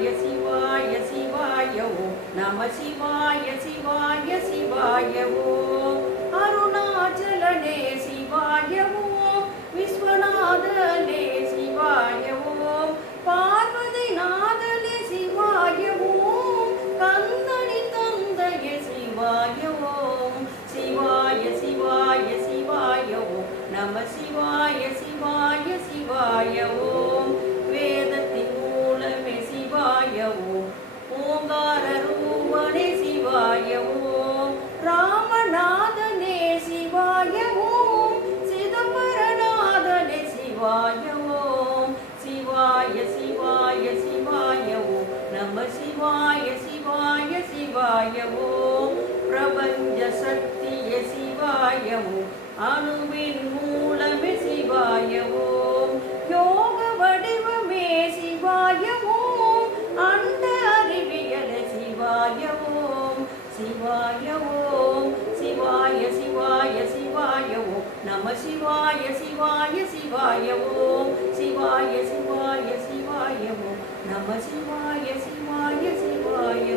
சிவாய சிவாய ஓம் நம சிவாய சிவாய சிவாய ஓம் அருணாச்சலனே சிவாய ஓம் விஸ்வநாதனே சிவாய ஓம் பார்வதி நாதனே சிவாய ஓம் கந்தனி தந்தையே சிவாய ஓம் சிவாய சிவாய சிவாய ஓம் நம சிவாய சிவாய சிவாய ஓம் வேதத்தின் மூலமே சிவாய ஓம் ஓங்கார ரூபனே சிவாய ஓம் ராமநாதனே சிவாய ஓம் சிதம்பரநாதனே சிவாய ஓம் சிவாய சிவாய சிவாய ஓம் நம சிவாய சிவாய சிவாய ஓம் பிரபஞ்ச சக்திய சிவாய ஓம் அணுவின் மூலமே சிவாய ஓம் யோக வடிவமே சிவாய ஓம் அண்ட அறிவியல சிவாய ஓம் சிவாய ஓம் சிவாய சிவாய சிவாய ஓம் நம சிவாய சிவாய சிவாய ஓம் சிவாய சிவாய சிவாய ஓம் நம சிவாய சிவாய சிவாய